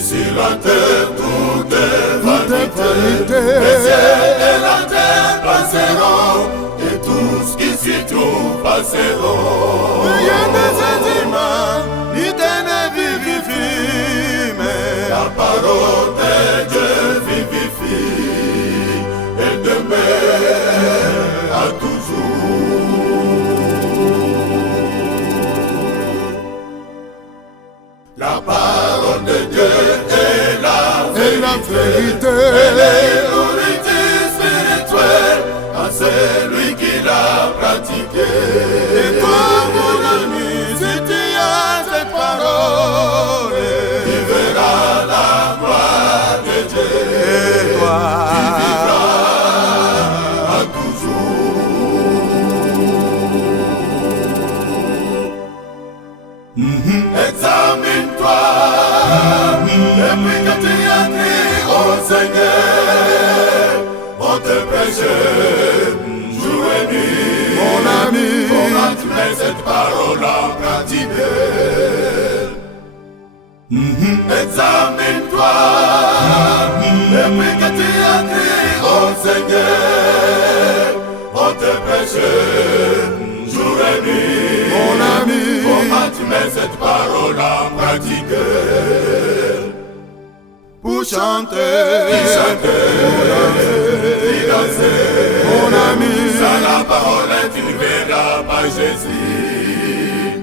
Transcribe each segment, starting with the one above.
sur la terre tout est vanité. Le ciel et la terre passeront, et tout ce qui s'y trouve passeront. Rien de sentiment, ni de ne vivifie, mais la parole de Dieu vivifie, elle demeure à toujours. La parole de Dieu est la vérité. Elle est nourriture spirituelle à celui qui l'a pratiquée. Et toi, mon ami, si tu as cette parole, tu verras la gloire de Dieu. Et toi, tu vivras à toujours. Examine-toi, et puis que tu as crié au Seigneur, on te prêche jour et nuit. mon ami, Comment tu mets cette parole en pratique? Examine-toi, et puis que tu as crié au Seigneur, on te prêche jour et nuit. mon ami, Comment tu mets cette parole en pratique? pour chanter, puis danser, mon ami, sans la parole tu ne verras pas Jésus.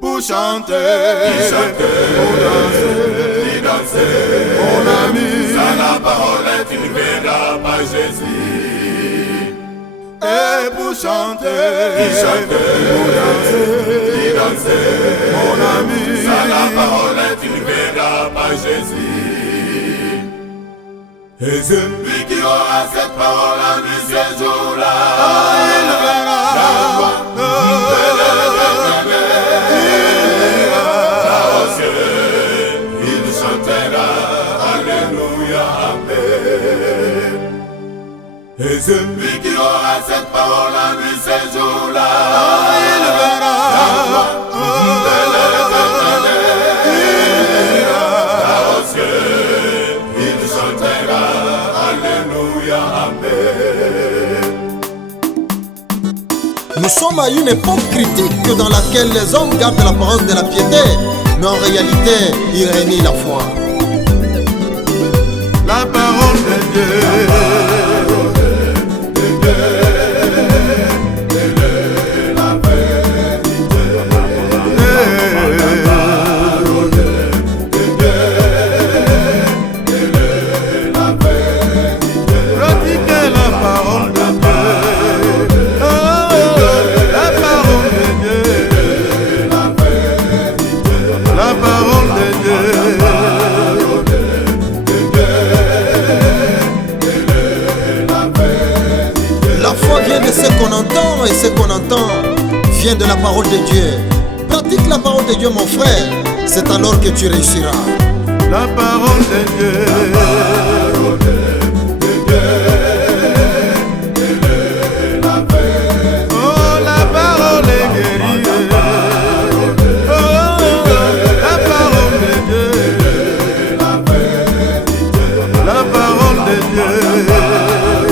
pour chanter, puis danser, mon ami, sans la parole tu ne verras pas Jésus. et pour chanter, Puis danser, mon ami, sans la parole tu ne verras pas Jésus. Et celui qui aura cette parole en lui ce jour-là, il verra la gloire de aux cieux, il chantera Alléluia, Amen. Et celui qui aura cette parole en lui ce jour-là, il verra la gloire aux cieux, il chantera Alléluia, Amen. Nous sommes à une époque critique dans laquelle les hommes gardent l'apparence de la piété, mais en réalité, ils renient la foi. la parole de Dieu. Ce qu'on entend et ce qu'on entend vient de la parole de Dieu. Pratique la parole de Dieu, mon frère, c'est alors que tu réussiras. La parole de Dieu. Oh, la parole est guérie. Oh, la parole de Dieu. La parole de Dieu.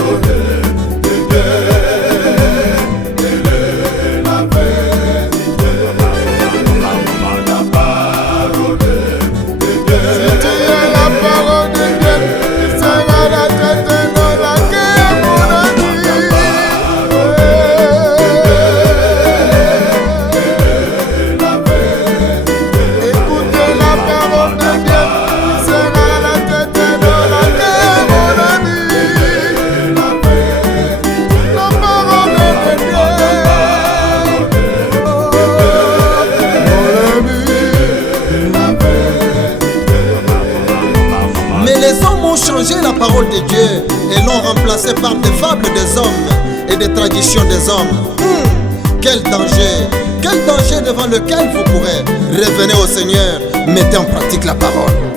Changé la parole de Dieu et l'ont remplacée par des fables des hommes et des traditions des hommes. Quel danger devant lequel vous courez. Revenez au Seigneur, mettez en pratique la parole.